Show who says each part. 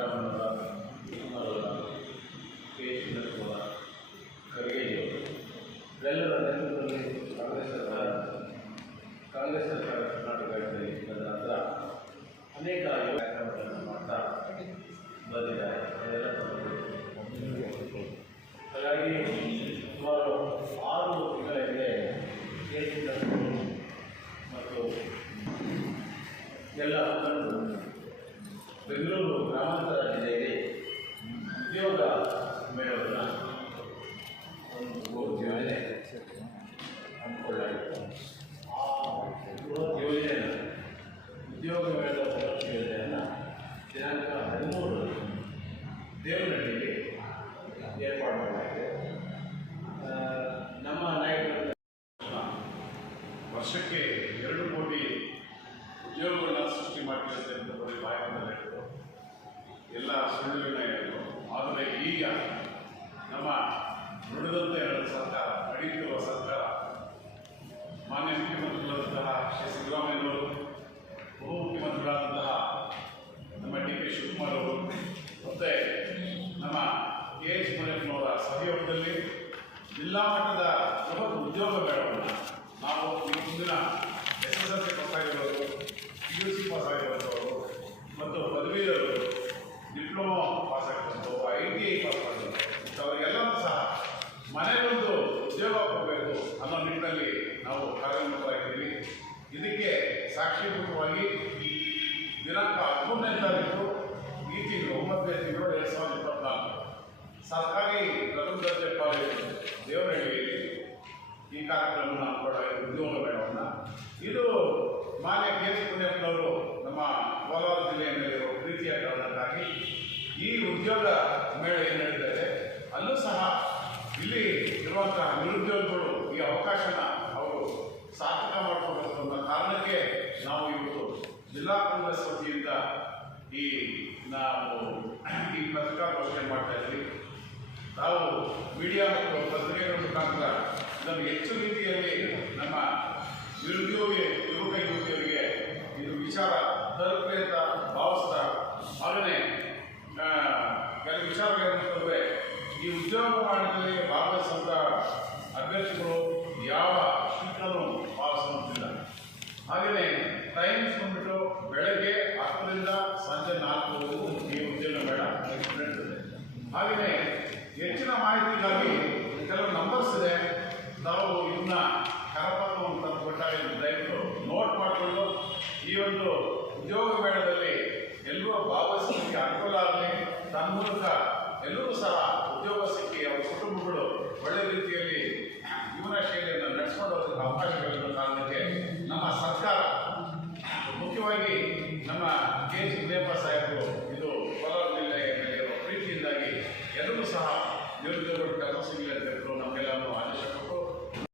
Speaker 1: ಶ್ರೀರಾಮನವರ ಕುಮಾರವರ K Shivakumara ಖರ್ಗೆಜಿಯವರು ಇವೆಲ್ಲರ ನೇತೃತ್ವದಲ್ಲಿ ಕಾಂಗ್ರೆಸ್ ಸರ್ಕಾರ ಕಾಂಗ್ರೆಸ್ ಸರ್ಕಾರ ಕರ್ನಾಟಕದಲ್ಲಿ ಬಂದ ನಂತರ ಅನೇಕ ಕಾರ್ಯಕ್ರಮಗಳನ್ನು ಮಾಡ್ತಾ ಬಂದಿದ್ದಾರೆ. ಹಾಗಾಗಿ ಸುಮಾರು ಆರು ತಿಂಗಳ ಹಿಂದೆ ಮತ್ತು ಎಲ್ಲ ಬೆಂಗಳೂರು ಗ್ರಾಮಾಂತರ ಜಿಲ್ಲೆಯಲ್ಲಿ ಉದ್ಯೋಗ ಮೇಳವನ್ನು ಒಂದು ಯೋಜನೆ ಹಮ್ಮಿಕೊಳ್ಳಲಾಗಿತ್ತು ಆ ಯೋಜನೆ ಉದ್ಯೋಗ ಮೇಳದ ಯೋಜನೆಯನ್ನು ದಿನಾಂಕ ಹದಿಮೂರು ದೇವನಹಳ್ಳಿಯಲ್ಲಿ ಏರ್ಪಾಡು ಮಾಡಲಾಗಿದೆ. ನಮ್ಮ ನಾಯಕರ
Speaker 2: ವರ್ಷಕ್ಕೆ ಎರಡು ಕೋಟಿ ಉದ್ಯೋಗಗಳನ್ನ ಸೃಷ್ಟಿ ಮಾಡಿರುತ್ತೆ ಅಂತ ಬರೀ ಬಾಯಿಂದ ಹೇಳಿದ್ರು ಎಲ್ಲ ಸುಳ್ಳುಗಳನ್ನ ಹೇಳಿದ್ರು. ಆದರೆ ಈಗ ನಮ್ಮ ನುಡಿದಂತೆ ಸರ್ಕಾರ ನಡೆಯುತ್ತಿರುವ ಸರ್ಕಾರ, ಮಾನ್ಯ ಮುಖ್ಯಮಂತ್ರಿಗಳಾದಂತಹ ಶ್ರೀ ಸಿದ್ದರಾಮಯ್ಯನವರು ಉಪಮುಖ್ಯಮಂತ್ರಿಗಳಾದಂತಹ ನಮ್ಮ ಡಿ ಕೆ ಶಿವಕುಮಾರ್ ಅವರು, ಮತ್ತು ನಮ್ಮ ಕೆ ಎಚ್ ಮುನಿಯಪ್ಪನವರ ಸಹಯೋಗದಲ್ಲಿ ಜಿಲ್ಲಾ ಮಟ್ಟದ ಬೃಹತ್ ಉದ್ಯೋಗ ಮೇಳವನ್ನು ನಾವು ಈ ಮುಂದಿನ ಎಸ್ ಎಸ್ ಎಲ್ ಸಿ ಆಗಿರೋರು ಮತ್ತು ಪದವೀಧರರು ಡಿಪ್ಲೊಮಾ ಪಾಸ್ ಆಗಿರೋದು ಐ ಟಿ ಐ ಪಾಸ್ ಆಗಿರೋರು ಇಂಥವರಿಗೆಲ್ಲರೂ ಸಹ ಮನೆಗೊಂದು ಉದ್ಯೋಗ ಕೊಡಬೇಕು ಅನ್ನೋ ನಿಟ್ಟಿನಲ್ಲಿ ನಾವು ಕಾರ್ಯೋನ್ಮುಖರಾಗಿದ್ದೀವಿ ಇದಕ್ಕೆ ಸಾಕ್ಷೀಭೂತವಾಗಿ ದಿನಾಂಕ ಹದಿಮೂರನೇ ತಾರೀಕು ಈ ತಿಂಗಳು ಒಂಬತ್ತನೇ ತಿಂಗಳು ಎರಡು ಸಾವಿರದ ಇಪ್ಪತ್ನಾಲ್ಕು ಸರ್ಕಾರಿ ಪ್ರಥಮ ದರ್ಜೆ ಕಾಲೇಜು ದೇವನಹಳ್ಳಿಯಲ್ಲಿ ಈ ಕಾರ್ಯಕ್ರಮವನ್ನು ಹಮ್ಮಿಕೊಳ್ಳಲಾಗಿದೆ ಉದ್ಯೋಗ ಮೇಳವನ್ನು ಇದು ಮಾನ್ಯ ಕೆ ಸಿ ಪುಣ್ಯಪ್ಪನವರು ನಮ್ಮ ಕೋಲಾರ ಜಿಲ್ಲೆಯಲ್ಲಿರೋ ಪ್ರೀತಿಯ ಕಾರಣಕ್ಕಾಗಿ ಈ ಉದ್ಯೋಗ ಮೇಳ ಏನು ನಡೀತದೆ ಅಲ್ಲೂ ಸಹ ಇಲ್ಲಿ ಇರುವಂತಹ ನಿರುದ್ಯೋಗಿಗಳು ಈ ಅವಕಾಶನ ಅವರು ಸಾರ್ಥಕ ಅನ್ನೋ ಕಾರಣಕ್ಕೆ ನಾವು ಇವತ್ತು ಜಿಲ್ಲಾ ಕಾಂಗ್ರೆಸ್ ವತಿಯಿಂದ ಈ ನಾವು ಈ ಪತ್ರಿಕಾಗೋಷ್ಠಿ ಮಾಡ್ತಾ ಇದ್ವಿ. ನಾವು ಮೀಡಿಯಾ ಮತ್ತು ಪತ್ರಿಕೆಗಳ ಮುಖಾಂತರ ಇದನ್ನು ಹೆಚ್ಚು ರೀತಿಯಲ್ಲಿ ನಮ್ಮ ನಿರುದ್ಯೋಗಿ ಯುವಕ ಯುವತಿಯರಿಗೆ ಇದು ವಿಚಾರ ತಲುಪಲಿ ಅಂತ ಭಾವಿಸ್ತಾ ಹಾಗೆಯೇ ಆ, ಕೆಲವು ವಿಚಾರಗಳೇನಂತಂದರೆ ಈ ಉದ್ಯೋಗ ಮಾಡಿದರೆ ಭಾರತ ಸರ್ಕಾರ ಅಭ್ಯರ್ಥಿಗಳು ಯಾವ ಶುಲ್ಕನೂ ಪಾವತಿಸುವಂತಿಲ್ಲ ಹಾಗೆಯೇ ಟೈಮ್ಸ್ ಬಂದ್ಬಿಟ್ಟು ಬೆಳಗ್ಗೆ ಹತ್ತರಿಂದ ಸಂಜೆ ನಾಲ್ಕುವರೆಗೂ ಈ ಉದ್ಯೋಗ ಬೇಡ ಹಾಗೆಯೇ ಹೆಚ್ಚಿನ ಮಾಹಿತಿಗಾಗಿ ಕೆಲವು ನಂಬರ್ಸ್ ಇದೆ. ನಾವು ಇನ್ನು ಕರಪತ್ರವನ್ನು ತಂದುಕೊಟ್ಟಾಗ ದಯವಿಟ್ಟು ನೋಟ್ ಮಾಡಿಕೊಂಡು ಈ ಒಂದು ಎಲ್ಲರೂ ಸಹ ಉದ್ಯೋಗ ಸಿಕ್ಕಿ ಅವರ ಕುಟುಂಬಗಳು ಒಳ್ಳೆ ರೀತಿಯಲ್ಲಿ ಜೀವನ ಶೈಲಿಯನ್ನು ನಡೆಸ್ಕೊಂಡು ಹೋಗೋದಕ್ಕೆ ಅವಕಾಶಗಳಿರುವ ಕಾರಣಕ್ಕೆ ನಮ್ಮ ಸರ್ಕಾರ ಮುಖ್ಯವಾಗಿ ನಮ್ಮ ಕೆ ಜಿ ಉದಯಪ್ಪ ಸಾಹೇಬರು ಇದು ಕೋಲಾರ ಜಿಲ್ಲೆಯ ಮೇಲೆ ಪ್ರೀತಿಯಿಂದಾಗಿ ಎಲ್ಲರೂ ಸಹ ನಿರುದ್ಯೋಗ